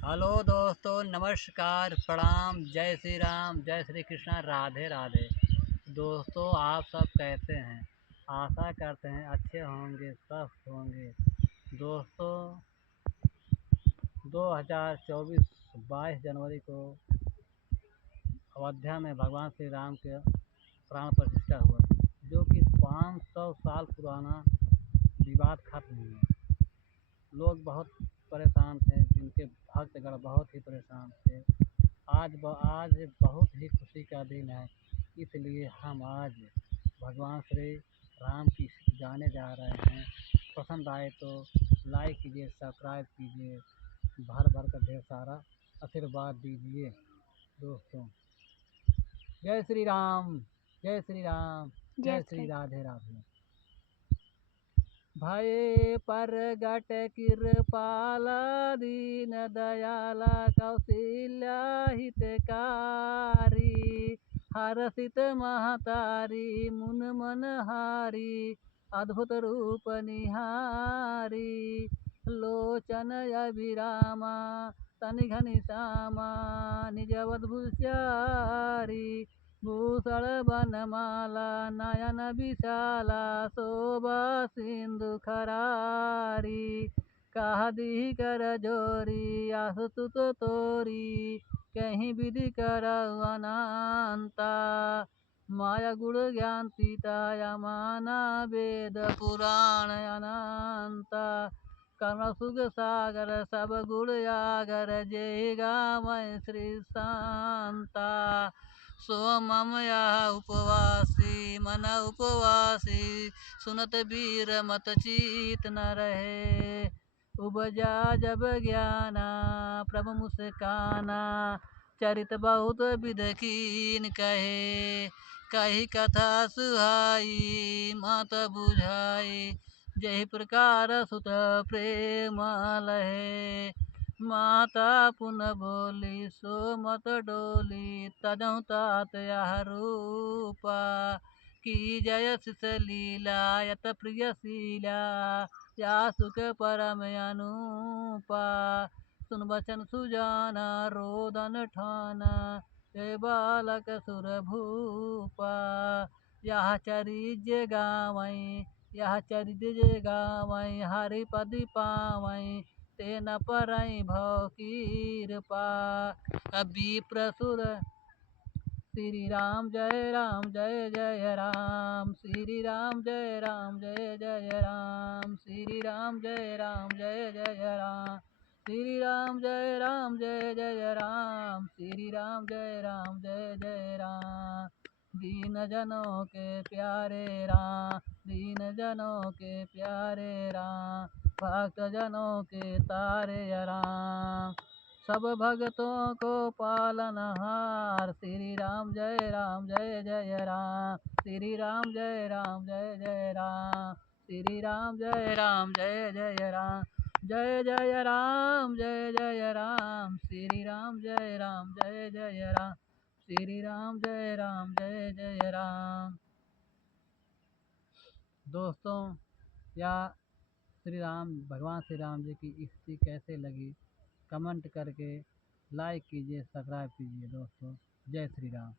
Hello दोस्तों, नमस्कार, प्रणाम, जय श्री राम, जय श्री कृष्णा, राधे राधे। दोस्तों, आप सब कैसे हैं? आशा करते हैं अच्छे होंगे, स्वस्थ होंगे। दोस्तों, 2024 22 जनवरी को अयोध्या में भगवान श्री राम के प्राण प्रतिष्ठा हुआ, जो कि 500 साल पुराना विवाद खत्म हुआ। लोग बहुत परेशान थे, जिनके भक्तगण बहुत ही परेशान थे। आज बहुत ही खुशी का दिन है, इसलिए हम आज भगवान श्री राम की गाने जा रहे हैं। पसंद आए तो लाइक कीजिए, सब्सक्राइब कीजिए, भर भर कर ढेर सारा आशीर्वाद दीजिए। दोस्तों, जय श्री राम, जय श्री राम, जय जय श्री श्री राधे राधे। भये परगट कृपाला दीन दयाला कौशल्या हितकारी, हरषित महतारी मुन मनहारी, अद्भुत रूप निहारी। लोचन अभिरामा तनि घनश्यामा, निज अवधूत चारी, भूषण वनमाला नयन विशाला, शोभा सिंधु खरारी। काहदी कर जोरी आसुत तोरी, कहीं विधि कर अनंता। माया गुण ज्ञान सीता यमाना, वेद पुराण अनंता। कर्ण सुग सागर सब गुण आगर, जय गावै श्री शांता। सो मम यह उपवासी मन उपवासी, सुनत वीर मत चीत न रहे। उपजा जब ज्ञाना प्रभु मुस्काना, चरित बहुत विध कीन कहे। कही कथा सुहाई मात बुझाई, जय प्रकार सुत प्रेम लहे। माता पुन बोली सो मत डोली, तजहु तात यह रूपा। की जय शिष लीला यत प्रिय शीला, या सुख परम अनूपा। सुन बचन सुजाना रोदन ठाना, जय बालक सुर भूपा। यह चरिज गावै यह चरिज गावै, हरिपद पावै ते न परई भव कीरपा। विप्रसुर श्री राम जय राम जय जय राम, श्री राम जय राम जय जय राम, श्री राम जय राम जय जय राम, श्री राम जय राम जय जय राम, श्री राम जय राम जय जय राम। दीन जनों के प्यारे राम, दीन जनों के प्यारे राम, भक्त जनों के तारे राम। सब भक्तों को पालनहार, श्री राम जय राम जय जय राम, श्री राम जय राम जय जय राम, श्री राम जय राम जय जय राम। जय जय राम जय जय राम, श्री राम जय राम जय जय राम, श्री राम जय राम जय जय राम। दोस्तों, या भगवान श्री राम जी की स्थिति कैसे लगी, कमेंट करके लाइक कीजिए, सब्सक्राइब कीजिए। दोस्तों, जय श्री राम।